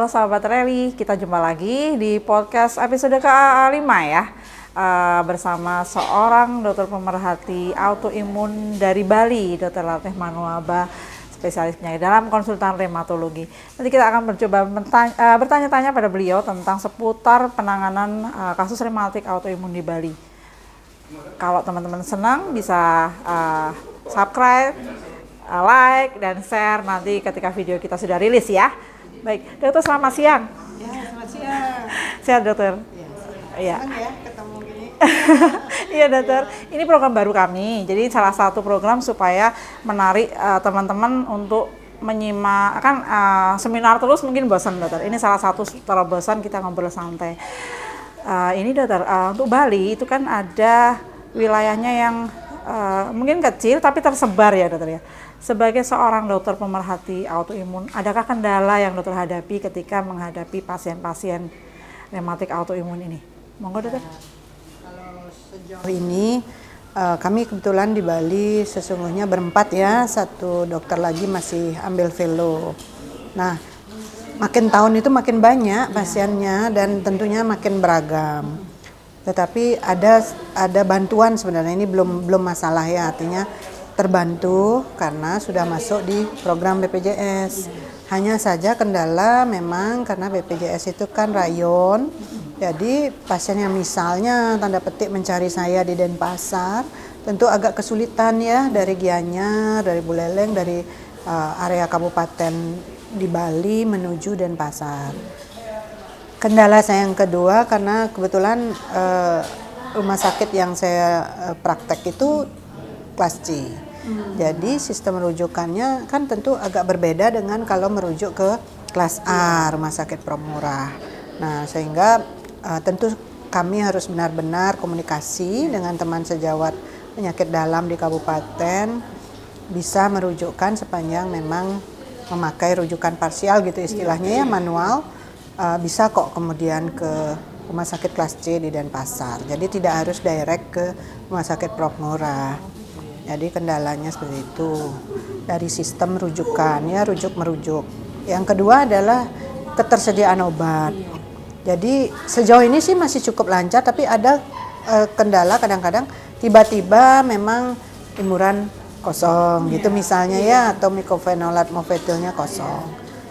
Halo sahabat Reli, kita jumpa lagi di podcast episode ke-5 ya. Bersama seorang dokter pemerhati autoimun dari Bali, Dr. Latif Manuaba, spesialis penyakit dalam konsultan reumatologi. Nanti kita akan mencoba bertanya-tanya pada beliau tentang seputar penanganan kasus reumatik autoimun di Bali. Kalau teman-teman senang bisa subscribe, like, dan share nanti ketika video kita sudah rilis ya. Baik, dokter selamat siang. Ya, selamat siang. Sehat dokter? Iya. Senang ya ketemu gini. Iya dokter, ini program baru kami. Jadi salah satu program supaya menarik teman-teman untuk menyimak kan seminar terus mungkin bosan dokter. Ini salah satu terobosan kita ngobrol santai. Ini dokter, untuk Bali itu kan ada wilayahnya yang mungkin kecil tapi tersebar ya dokter ya. Sebagai seorang dokter pemerhati autoimun, adakah kendala yang dokter hadapi ketika menghadapi pasien-pasien reumatik autoimun ini? Monggo dokter. Kalau sejauh ini kami kebetulan di Bali sesungguhnya berempat ya, satu dokter lagi masih ambil fellow. Nah, makin tahun itu makin banyak pasiennya dan tentunya makin beragam. Tetapi ada bantuan sebenarnya, ini belum masalah ya, artinya terbantu karena sudah masuk di program BPJS. Hanya saja kendala memang karena BPJS itu kan rayon. Jadi pasien yang misalnya tanda petik mencari saya di Denpasar, tentu agak kesulitan ya dari Gianyar, dari Buleleng, dari area kabupaten di Bali menuju Denpasar. Kendala saya yang kedua karena kebetulan rumah sakit yang saya praktek itu kelas C. Jadi sistem rujukannya kan tentu agak berbeda dengan kalau merujuk ke kelas A, rumah sakit Promurah. Nah, sehingga tentu kami harus benar-benar komunikasi dengan teman sejawat penyakit dalam di kabupaten, bisa merujukkan sepanjang memang memakai rujukan parsial gitu istilahnya ya, manual, bisa kok kemudian ke rumah sakit kelas C di Denpasar. Jadi tidak harus direct ke rumah sakit Promurah. Jadi kendalanya seperti itu dari sistem rujukan ya, rujuk merujuk. Yang kedua adalah ketersediaan obat. Jadi sejauh ini sih masih cukup lancar, tapi ada kendala kadang-kadang tiba-tiba memang imuran kosong gitu misalnya ya, atau mycophenolate mofetilnya kosong.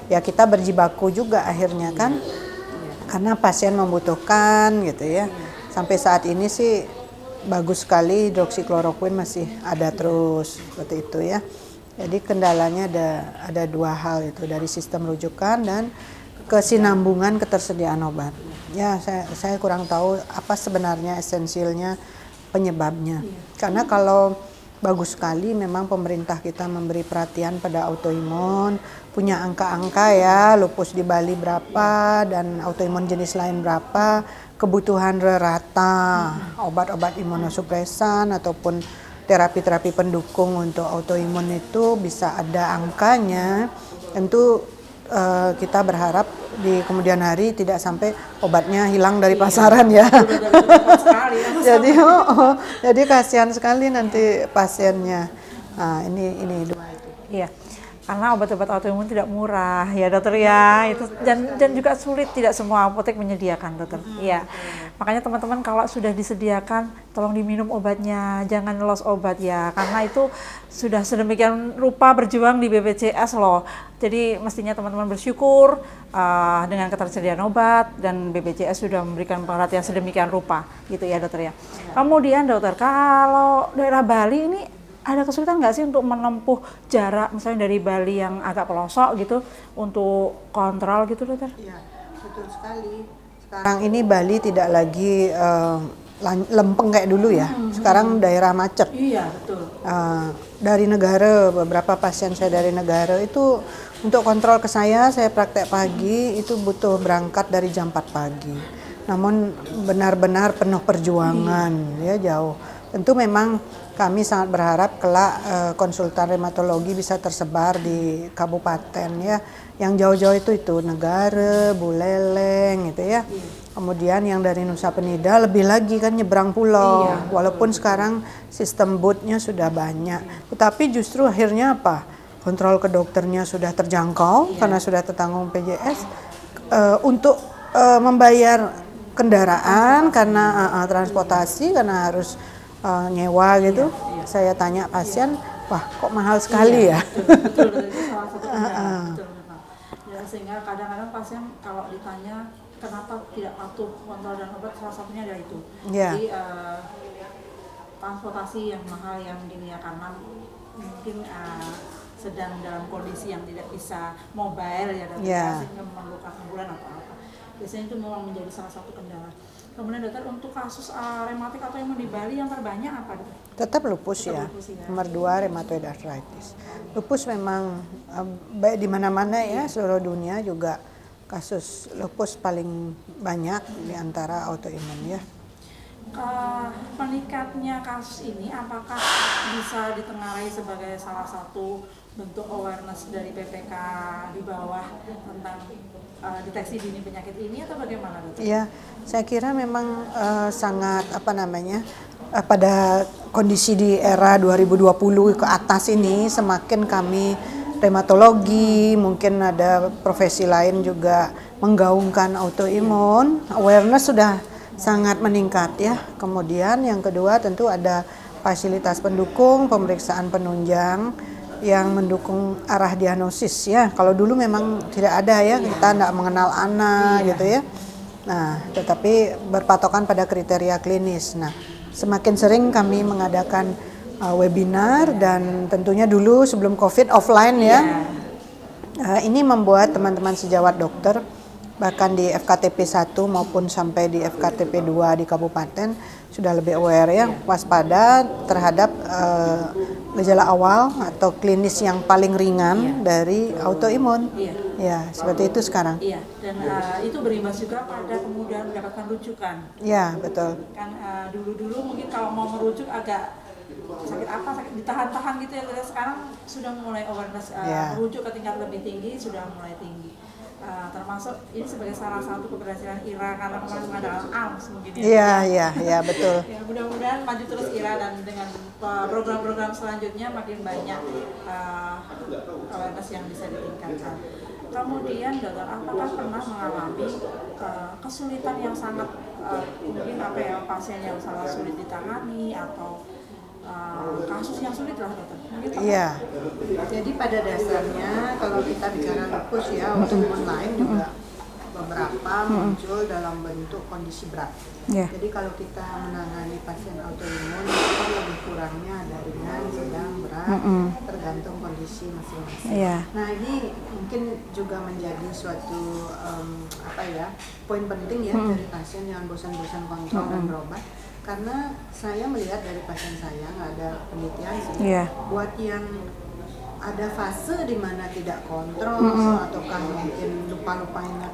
Ya kita berjibaku juga akhirnya kan, karena pasien membutuhkan gitu ya. Sampai saat ini sih bagus sekali, hidroksikloroquine masih ada terus seperti itu ya. Jadi kendalanya ada dua hal itu, dari sistem rujukan dan kesinambungan ketersediaan obat. Ya saya kurang tahu apa sebenarnya esensialnya penyebabnya. Karena kalau bagus sekali memang pemerintah kita memberi perhatian pada autoimun, punya angka-angka ya, lupus di Bali berapa dan autoimun jenis lain berapa, kebutuhan rata obat-obat imunosupresan ataupun terapi-terapi pendukung untuk autoimun itu bisa ada angkanya. Tentu kita berharap di kemudian hari tidak sampai obatnya hilang dari pasaran ya. Jadi kasihan sekali nanti pasiennya. Nah, ini dua itu. Iya. Karena obat-obat autoimun tidak murah ya dokter ya, itu dan juga sulit, tidak semua apotek menyediakan dokter. Iya. Makanya teman-teman kalau sudah disediakan tolong diminum obatnya, jangan loss obat ya, karena itu sudah sedemikian rupa berjuang di BPJS loh. Jadi mestinya teman-teman bersyukur dengan ketersediaan obat dan BPJS sudah memberikan perhatian sedemikian rupa gitu ya dokter ya. Kemudian dokter, kalau daerah Bali ini ada kesulitan nggak sih untuk menempuh jarak misalnya dari Bali yang agak pelosok gitu untuk kontrol gitu dokter? Iya, betul sekali. Sekarang ini Bali tidak lagi lempeng kayak dulu ya. Sekarang daerah macet. Iya, betul. Dari negara, beberapa pasien saya dari negara itu untuk kontrol ke saya praktek pagi itu butuh berangkat dari jam 4 pagi. Namun benar-benar penuh perjuangan ya, jauh. Tentu memang kami sangat berharap kelak konsultan reumatologi bisa tersebar di kabupaten ya. Yang jauh-jauh itu Negara, Buleleng gitu ya. Kemudian yang dari Nusa Penida lebih lagi kan nyebrang pulau. Walaupun sekarang sistem bootnya sudah banyak. Tetapi justru akhirnya apa? Kontrol ke dokternya sudah terjangkau karena sudah tertanggung PJS. untuk membayar kendaraan karena transportasi karena harus nyewa gitu. Saya tanya pasien, wah kok mahal sekali ya. Betul, itu salah satu kendala. Betul, betul. Ya, sehingga kadang-kadang pasien kalau ditanya kenapa tidak patuh kontrol dan obat, salah satunya adalah itu. Ya. Jadi transportasi yang mahal yang gini ya, karena mungkin sedang dalam kondisi yang tidak bisa mobile ya, dokter, sehingga memerlukan ambulan atau apa. Biasanya itu memang menjadi salah satu kendala. Kemudian dokter, untuk kasus rematik atau imun di Bali yang terbanyak apa, dokter? Tetap lupus, ya. Nomor 2 rheumatoid arthritis. Lupus memang baik di mana-mana ya, seluruh dunia juga kasus lupus paling banyak di antara autoimun ya. Meningkatnya kasus ini apakah bisa ditengarai sebagai salah satu bentuk awareness dari PPK di bawah tentang deteksi dini penyakit ini atau bagaimana, dokter? Ya, saya kira memang sangat pada kondisi di era 2020 ke atas ini semakin kami rheumatologi, mungkin ada profesi lain juga menggaungkan autoimun, awareness sudah sangat meningkat ya. Kemudian yang kedua tentu ada fasilitas pendukung, pemeriksaan penunjang yang mendukung arah diagnosis ya. Kalau dulu memang tidak ada ya, kita tidak mengenal anak gitu ya. Nah, tetapi berpatokan pada kriteria klinis. Nah, semakin sering kami mengadakan webinar dan tentunya dulu sebelum COVID offline ya. Ini membuat teman-teman sejawat dokter bahkan di FKTP 1 maupun sampai di FKTP 2 di kabupaten sudah lebih aware ya, waspada terhadap gejala awal atau klinis yang paling ringan dari autoimun. Ya, seperti itu sekarang. Iya, dan itu berimbas juga pada kemudahan mendapatkan rujukan. Ya, betul. Kan dulu-dulu mungkin kalau mau merujuk agak sakit ditahan-tahan gitu ya, sekarang sudah mulai awareness, merujuk ke tingkat lebih tinggi sudah mulai tinggi. Termasuk ini sebagai salah satu keberhasilan IRA karena kemarin mengadakan ALMS mungkin ya. Iya, betul. Ya, mudah-mudahan maju terus IRA dan dengan program-program selanjutnya makin banyak awareness yang bisa ditingkatkan. Kemudian dokter, apakah pernah mengalami kesulitan yang sangat mungkin pasien yang sangat sulit ditangani atau kasus yang sulit lah, dokter? Iya. Jadi pada dasarnya kalau kita bicara lupus ya, autoimun lain juga beberapa muncul dalam bentuk kondisi berat. Jadi kalau kita menangani pasien autoimun itu lebih kurangnya ada ringan, sedang, berat, tergantung kondisi masing-masing. Nah, ini mungkin juga menjadi suatu poin penting ya dari pasien yang bosan-bosan kontrol dan berobat. Karena saya melihat dari pasien saya, nggak ada penelitian sih, buat yang ada fase di mana tidak kontrol ataukah mungkin lupa-lupa ingat,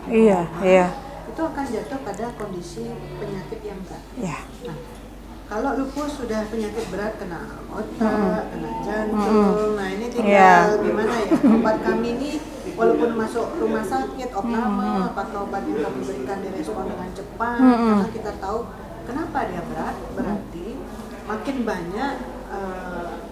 itu akan jatuh pada kondisi penyakit yang berat. Nah, kalau lupus sudah penyakit berat, kena otak, kena jantung, nah ini tinggal gimana ya, obat kami ini walaupun masuk rumah sakit, opname, apakah obat yang kami berikan direspon dengan cepat, karena kita tahu kenapa dia berat, berarti makin banyak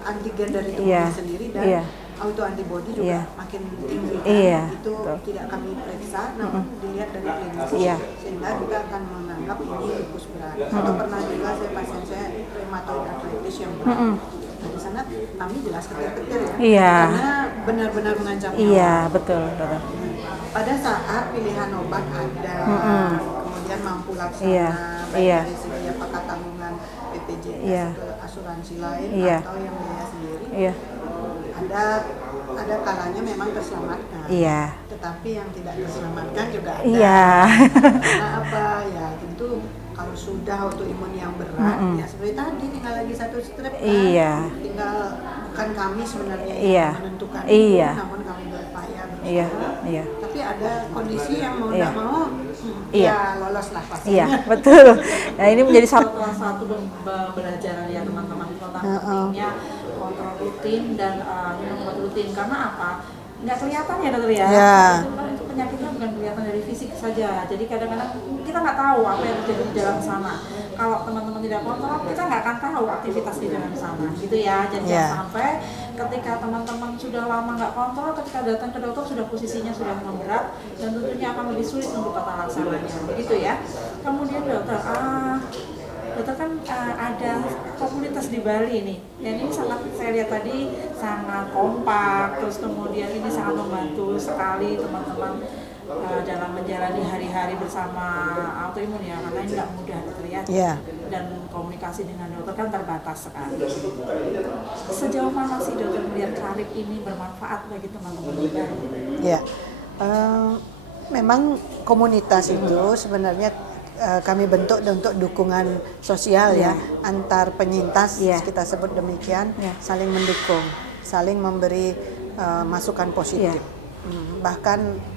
antigen dari tubuhnya sendiri dan autoantibody juga makin tinggi. Itu tidak kami periksa, namun dilihat dari klinis, sehingga kita akan menganggap ini lupus berat. Atau pernah juga pasien saya rheumatoid arthritis yang berat. Nah, di sana kami jelas ketir-ketir ya, karena benar-benar mengancam nyawa. Iya, betul. Pada saat pilihan obat ada, kemudian mampu laksana, baik dari segi apakah tanggungan BPJS ke asuransi lain atau yang biaya sendiri, ada kalanya memang terselamatkan, tetapi yang tidak terselamatkan juga ada. Karena apa ya, tentu kalau sudah autoimun yang berat ya seperti tadi tinggal lagi satu strep kan, tinggal bukan kami sebenarnya yang menentukan itu, namun kami berupaya berusaha. Tapi ada kondisi yang mau tidak mau lolos lah pastinya. Betul. Nah, ini menjadi salah satu pembelajaran ya teman-teman tentang pentingnya kontrol rutin dan minum obat rutin. Karena apa? Nggak kelihatan ya, dokter ya. Itu penyakitnya bukan kelihatan dari fisik saja. Jadi kadang-kadang kita nggak tahu apa yang terjadi di dalam sana. Kalau teman-teman tidak kontrol, kita nggak akan tahu aktivitas di dalam sana, gitu ya. Jadi jangan sampai ketika teman-teman sudah lama nggak kontrol, ketika datang ke dokter sudah posisinya sudah memberat dan tentunya akan lebih sulit untuk tata laksananya, begitu ya. Kemudian dokter kan ada komunitas di Bali nih, dan ini sangat, saya lihat tadi sangat kompak, terus kemudian ini sangat membantu sekali teman-teman dalam menjalani hari-hari bersama autoimun ya, karena ini nggak mudah terlihat dan komunikasi dengan dokter kan terbatas sekali. Sejauh mana sih dokter melihat Karib ini bermanfaat bagi teman-teman di Bali? Ya, memang komunitas itu sebenarnya kami bentuk untuk dukungan sosial ya antar penyintas, kita sebut demikian, saling mendukung, saling memberi masukan positif. Bahkan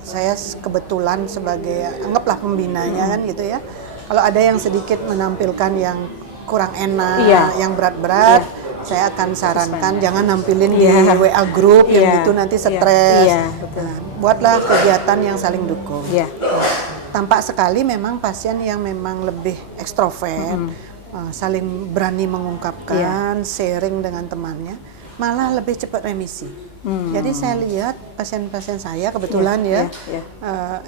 saya kebetulan sebagai anggaplah pembinanya kan gitu ya. Kalau ada yang sedikit menampilkan yang kurang enak, yang berat-berat, saya akan sarankan jangan nampilin di WA group yang gitu nanti stres. Buatlah kegiatan yang saling dukung. Tampak sekali memang pasien yang memang lebih ekstrovert, saling berani mengungkapkan, sharing dengan temannya, malah lebih cepat remisi. Jadi saya lihat pasien-pasien saya kebetulan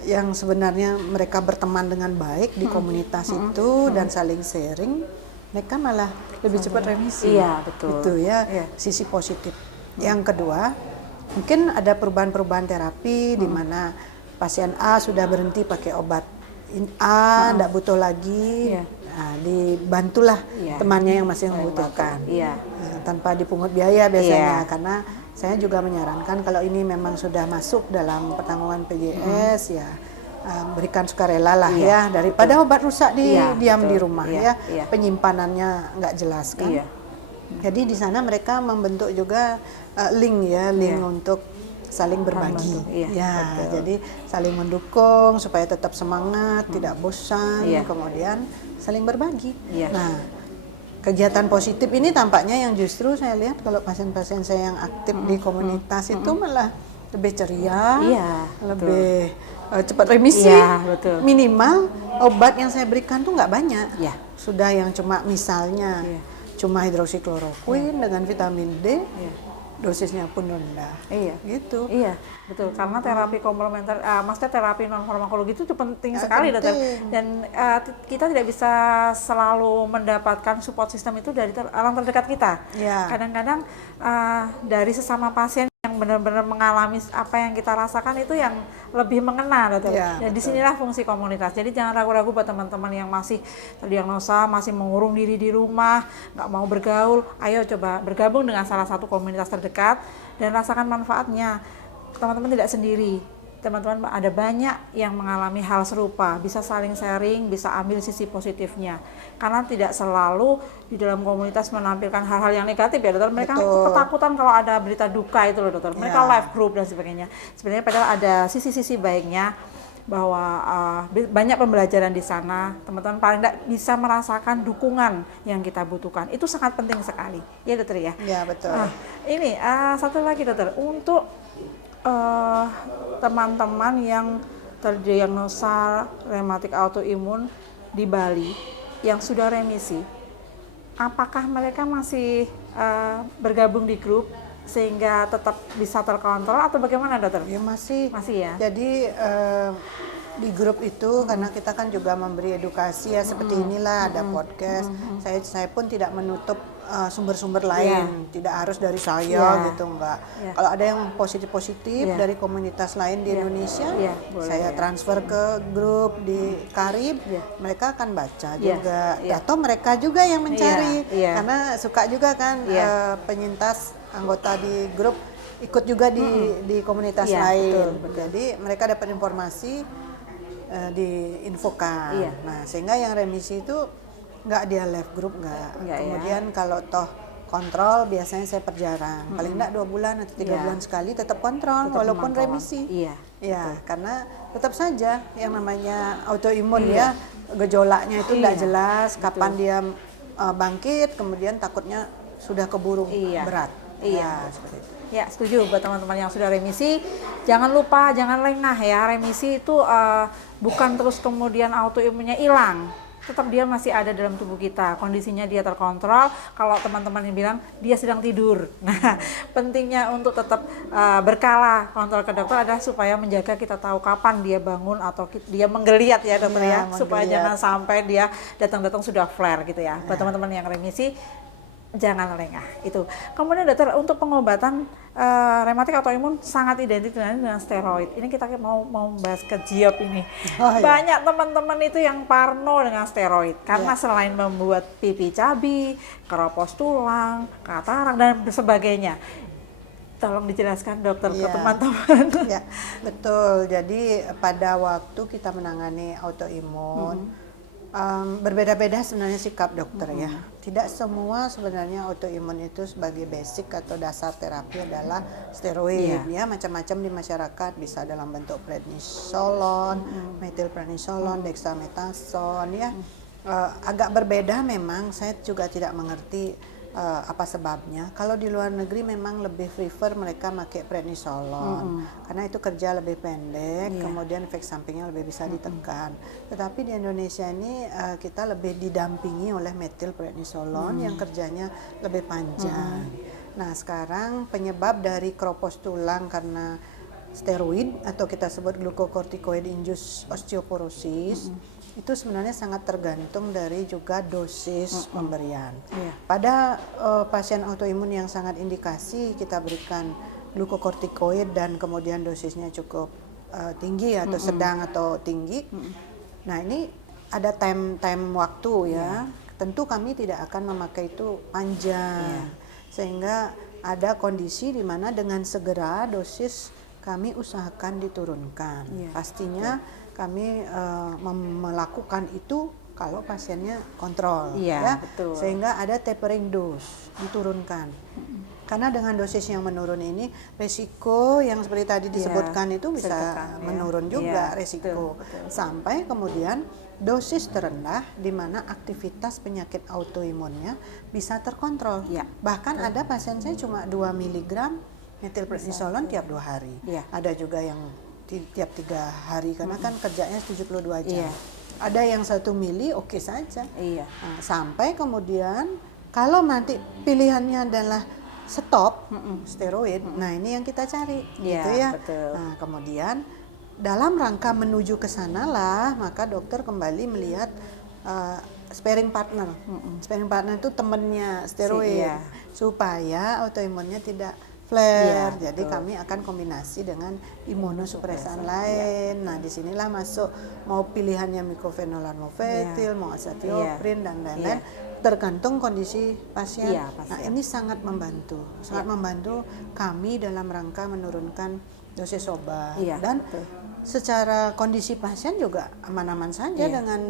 yang sebenarnya mereka berteman dengan baik di komunitas itu dan saling sharing, mereka malah lebih cepat remisi. Itu ya, sisi positif. Yang kedua, mungkin ada perubahan-perubahan terapi di mana pasien A sudah berhenti pakai obat A, tidak butuh lagi, nah, dibantulah temannya yang masih membutuhkan, tanpa dipungut biaya biasanya, karena saya juga menyarankan kalau ini memang sudah masuk dalam pertanggungan PJS berikan sukarela lah ya, daripada obat rusak diam di rumah penyimpanannya nggak jelas kan. Jadi di sana mereka membentuk juga link untuk saling berbagi, jadi saling mendukung supaya tetap semangat, tidak bosan, kemudian saling berbagi. Nah, kegiatan positif ini tampaknya yang justru saya lihat kalau pasien-pasien saya yang aktif di komunitas itu malah lebih ceria, lebih cepat remisi, minimal obat yang saya berikan tuh nggak banyak, sudah yang cuma misalnya cuma hidroksikloroquin dengan vitamin D. Dosisnya pun rendah. Gitu. Betul. Karena terapi komplementer, maksudnya terapi non farmakologi itu penting sekali, dokter. Dan kita tidak bisa selalu mendapatkan support system itu dari orang terdekat kita. Kadang-kadang dari sesama pasien yang benar-benar mengalami apa yang kita rasakan itu yang lebih mengena, dokter. Dan disinilah fungsi komunitas. Jadi jangan ragu-ragu buat teman-teman yang masih terdiagnosa, masih mengurung diri di rumah, nggak mau bergaul, ayo coba bergabung dengan salah satu komunitas terdekat dan rasakan manfaatnya. Teman-teman tidak sendiri. Teman-teman ada banyak yang mengalami hal serupa, bisa saling sharing, bisa ambil sisi positifnya. Karena tidak selalu di dalam komunitas menampilkan hal-hal yang negatif ya, dokter. Mereka ketakutan kalau ada berita duka itu loh, dokter. Mereka live group dan sebagainya. Sebenarnya padahal ada sisi-sisi baiknya, bahwa banyak pembelajaran di sana. Teman-teman paling tidak bisa merasakan dukungan yang kita butuhkan. Itu sangat penting sekali. Ya, dokter ya? Ya, betul. Ini satu lagi, dokter. Untuk teman-teman yang terdiagnosa rematik autoimun di Bali yang sudah remisi, apakah mereka masih bergabung di grup sehingga tetap bisa terkontrol atau bagaimana, dokter? Ya masih ya. Jadi di grup itu karena kita kan juga memberi edukasi ya seperti inilah, ada podcast. Saya pun tidak menutup sumber-sumber lain, tidak harus dari saya gitu, enggak. Kalau ada yang positif-positif dari komunitas lain di Indonesia, saya transfer ke grup di Karib, mereka akan baca juga. Atau mereka juga yang mencari, karena suka juga kan penyintas anggota di grup ikut juga di komunitas lain. Jadi mereka dapat informasi diinfokan. Nah, sehingga yang remisi itu nggak dia live group nggak. Kemudian kalau toh kontrol biasanya saya perjarang, paling enggak 2 bulan atau 3 bulan sekali tetap kontrol walaupun remisi. Karena tetap saja yang namanya autoimun gejolaknya itu tidak jelas kapan dia bangkit, kemudian takutnya sudah keburu berat. Iya. seperti itu. Ya, setuju buat teman-teman yang sudah remisi. Jangan lupa, jangan lengah ya. Remisi itu bukan terus kemudian autoimunnya hilang. Tetap dia masih ada dalam tubuh kita. Kondisinya dia terkontrol. Kalau teman-teman yang bilang dia sedang tidur. Nah, pentingnya untuk tetap berkala kontrol ke dokter adalah supaya menjaga kita tahu kapan dia bangun atau dia menggeliat ya dokter ya. Supaya jangan sampai dia datang-datang sudah flare gitu ya. Buat teman-teman yang remisi, jangan lengah itu. Kemudian dokter, untuk pengobatan rematik autoimun sangat identik dengan steroid. Ini kita mau bahas ke Giop ini. Banyak teman-teman itu yang parno dengan steroid karena selain membuat pipi cabi, keropos tulang, katarak dan sebagainya. Tolong dijelaskan dokter ke teman-teman. Ya, betul. Jadi pada waktu kita menangani autoimun, berbeda-beda sebenarnya sikap dokter ya. Tidak semua sebenarnya autoimun itu sebagai basic atau dasar terapi adalah steroid ya. Macam-macam di masyarakat, bisa dalam bentuk prednisolon, metilprednisolon, dexamethasone ya. Agak berbeda memang, saya juga tidak mengerti apa sebabnya. Kalau di luar negeri memang lebih prefer mereka pakai prednisolon karena itu kerja lebih pendek, kemudian efek sampingnya lebih bisa ditekan. Tetapi di Indonesia ini kita lebih didampingi oleh metilprednisolon yang kerjanya lebih panjang. Nah, sekarang penyebab dari keropos tulang karena steroid atau kita sebut glucocorticoid induced osteoporosis itu sebenarnya sangat tergantung dari juga dosis pemberian. Pada pasien autoimun yang sangat indikasi kita berikan glucocorticoid dan kemudian dosisnya cukup tinggi atau sedang atau tinggi. Nah, ini ada time waktu ya. Tentu kami tidak akan memakai itu panjang. Sehingga ada kondisi di mana dengan segera dosis kami usahakan diturunkan. Pastinya kami melakukan itu kalau pasiennya kontrol, ya, betul. Sehingga ada tapering dose diturunkan. Karena dengan dosis yang menurun ini, resiko yang seperti tadi disebutkan itu bisa menurun juga resiko. Sampai kemudian dosis terendah di mana aktivitas penyakit autoimunnya bisa terkontrol. Bahkan ada pasien saya cuma 2 mg metilprednisolon tiap 2 hari. Ada juga yang tiap 3 hari karena kan kerjanya 72 jam. Ada yang 1 mili oke saja. Nah, sampai kemudian kalau nanti pilihannya adalah stop steroid, nah ini yang kita cari, gitu ya. Betul. Nah, kemudian dalam rangka menuju ke sana lah, maka dokter kembali melihat sparing partner. Sparing partner itu temennya steroid supaya autoimunnya tidak flare. Jadi kami akan kombinasi dengan imunosupresan lain. Nah, disinilah masuk mau pilihannya mycophenolate mofetil, mau azathioprine dan lain-lain, tergantung kondisi pasien. Nah, ini sangat membantu, membantu kami dalam rangka menurunkan dosis obat. Dan secara kondisi pasien juga aman-aman saja dengan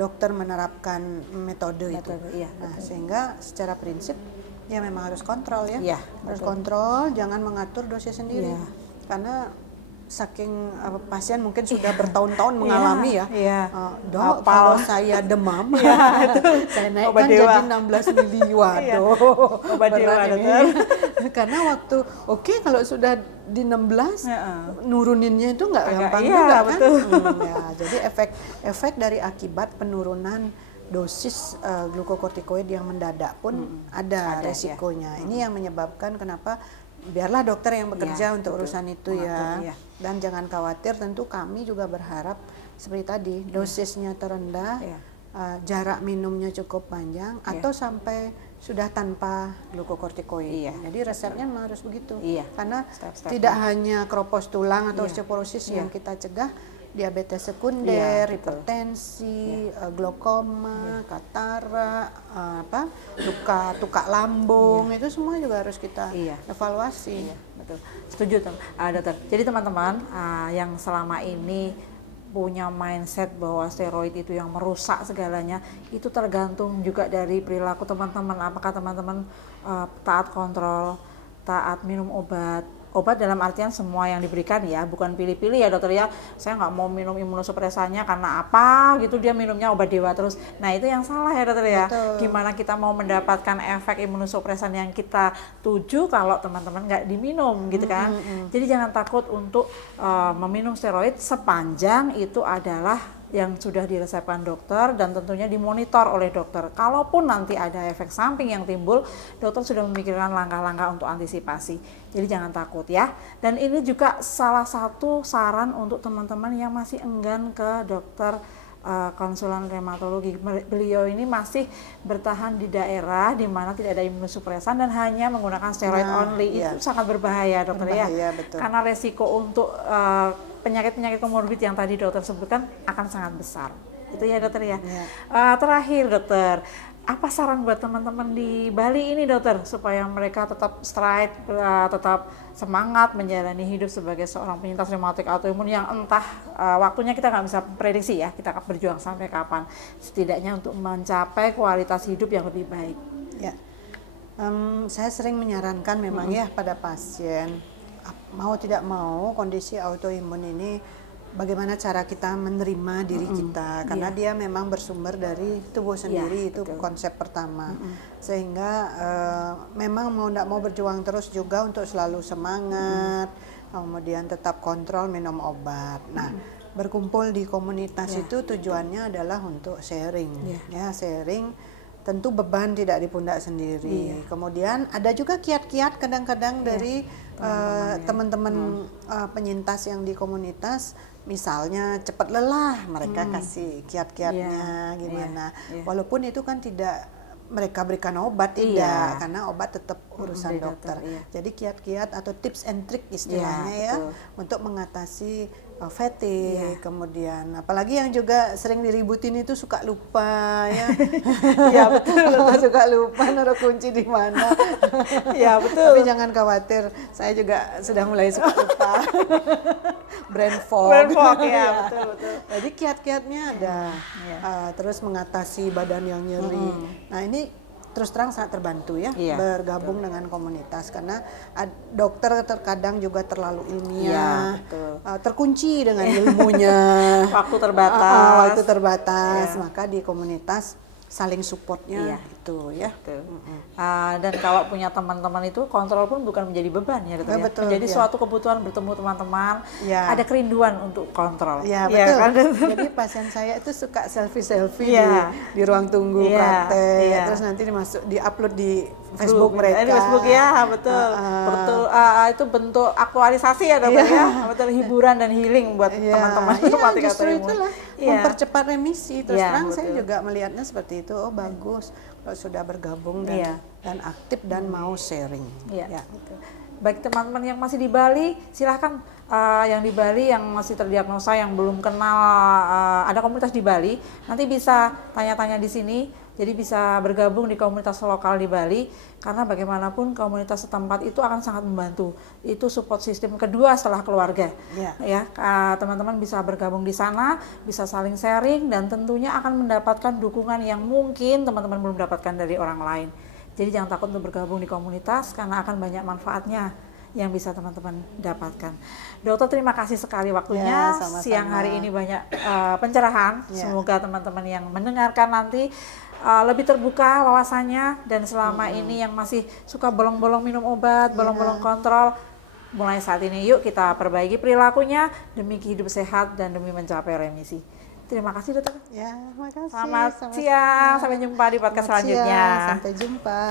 dokter menerapkan metode itu. Nah, sehingga secara prinsip ya memang harus kontrol ya, harus kontrol, jangan mengatur dosis sendiri, karena saking pasien mungkin sudah bertahun-tahun mengalami dok kalau saya demam saya naikkan jadi 16 mili, waduh berat ini. Karena waktu kalau sudah di 16 nuruninnya itu nggak gampang juga kan. Jadi efek dari akibat penurunan dosis glukokortikoid yang mendadak pun ada resikonya. Ini yang menyebabkan kenapa biarlah dokter yang bekerja untuk urusan itu ya. Dan jangan khawatir, tentu kami juga berharap seperti tadi dosisnya terendah, jarak minumnya cukup panjang atau sampai sudah tanpa glukokortikoid. Jadi resepnya memang harus begitu. Karena tidak hanya keropos tulang atau osteoporosis yang kita cegah, diabetes sekunder, hipertensi, glaukoma, katarak, luka lambung, itu semua juga harus kita evaluasi. Betul, setuju dokter. Jadi teman-teman yang selama ini punya mindset bahwa steroid itu yang merusak segalanya, itu tergantung juga dari perilaku teman-teman. Apakah teman-teman taat kontrol, taat minum obat, Obat dalam artian semua yang diberikan ya, bukan pilih-pilih ya dokter ya. Saya nggak mau minum imunosupresannya karena apa gitu, dia minumnya obat dewa terus. Nah itu yang salah ya dokter ya. Betul. Gimana kita mau mendapatkan efek imunosupresan yang kita tuju kalau teman-teman nggak diminum gitu kan. Jadi jangan takut untuk meminum steroid sepanjang itu adalah yang sudah diresepkan dokter dan tentunya dimonitor oleh dokter. Kalaupun nanti ada efek samping yang timbul, dokter sudah memikirkan langkah-langkah untuk antisipasi. Jadi jangan takut ya. Dan ini juga salah satu saran untuk teman-teman yang masih enggan ke dokter konsulan reumatologi. Beliau ini masih bertahan di daerah di mana tidak ada imunosupresan dan hanya menggunakan steroid only. Iya. Itu sangat berbahaya dokter Berbahaya, ya. betul. Karena resiko untuk penyakit-penyakit komorbid yang tadi dokter sebutkan akan sangat besar. Itu ya dokter ya. Terakhir dokter, apa saran buat teman-teman di Bali ini dokter supaya mereka tetap stride, tetap semangat menjalani hidup sebagai seorang penyintas reumatik autoimun yang entah waktunya kita nggak bisa prediksi ya, kita akan berjuang sampai kapan, setidaknya untuk mencapai kualitas hidup yang lebih baik. Ya, saya sering menyarankan memang ya pada pasien, mau tidak mau kondisi autoimun ini bagaimana cara kita menerima diri kita, karena dia memang bersumber dari tubuh sendiri, itu betul. konsep pertama. Sehingga memang mau tidak mau berjuang terus juga untuk selalu semangat, kemudian tetap kontrol minum obat. Nah, berkumpul di komunitas itu tujuannya adalah untuk sharing, ya sharing. Tentu beban tidak di pundak sendiri. Kemudian ada juga kiat-kiat kadang-kadang dari teman-teman penyintas yang di komunitas, misalnya cepat lelah, mereka kasih kiat-kiatnya gimana. Walaupun itu kan tidak mereka berikan obat, tidak, karena obat tetap urusan dokter. Jadi kiat-kiat atau tips and trick istilahnya ya, untuk mengatasi fatigue, kemudian apalagi yang juga sering diributin itu suka lupa ya. Ya betul. Suka lupa naruh kunci di mana. Ya betul. Tapi jangan khawatir, saya juga sudah mulai suka lupa. Brain fog. Brain fog ya, betul. Jadi kiat-kiatnya ada. Terus mengatasi badan yang nyeri. Nah, ini terus terang sangat terbantu ya, bergabung dengan komunitas, karena dokter terkadang juga terlalu ilmiah, terkunci dengan ilmunya, waktu terbatas, maka di komunitas saling supportnya itu ya. Dan kalau punya teman-teman itu kontrol pun bukan menjadi beban ya dokter, betul, menjadi suatu kebutuhan bertemu teman-teman, ada kerinduan untuk kontrol. Ya betul. Kan? Jadi pasien saya itu suka selfie di ruang tunggu praktek, terus nanti di-upload di Facebook mereka. Di Facebook ya, betul. Itu bentuk aktualisasi ya dokter ya, betul, hiburan dan healing buat teman-teman. Justru itulah mempercepat remisi. Terus terang saya juga melihatnya seperti itu. Oh bagus kalau sudah bergabung dan aktif dan mau sharing. Baik teman-teman yang masih di Bali, silahkan yang di Bali yang masih terdiagnosa yang belum kenal ada komunitas di Bali, nanti bisa tanya-tanya di sini. Jadi bisa bergabung di komunitas lokal di Bali, karena bagaimanapun komunitas setempat itu akan sangat membantu. Itu support system kedua setelah keluarga. Teman-teman bisa bergabung di sana, bisa saling sharing, dan tentunya akan mendapatkan dukungan yang mungkin teman-teman belum dapatkan dari orang lain. Jadi jangan takut untuk bergabung di komunitas, karena akan banyak manfaatnya yang bisa teman-teman dapatkan. Dokter, terima kasih sekali waktunya. Sama-sama. Siang hari ini banyak pencerahan. Semoga teman-teman yang mendengarkan nanti lebih terbuka wawasannya, dan selama ini yang masih suka bolong-bolong minum obat, bolong-bolong kontrol, mulai saat ini yuk kita perbaiki perilakunya demi hidup sehat dan demi mencapai remisi. Terima kasih dokter. Ya, makasih. Selamat siang, sampai jumpa di podcast selanjutnya. Sampai jumpa.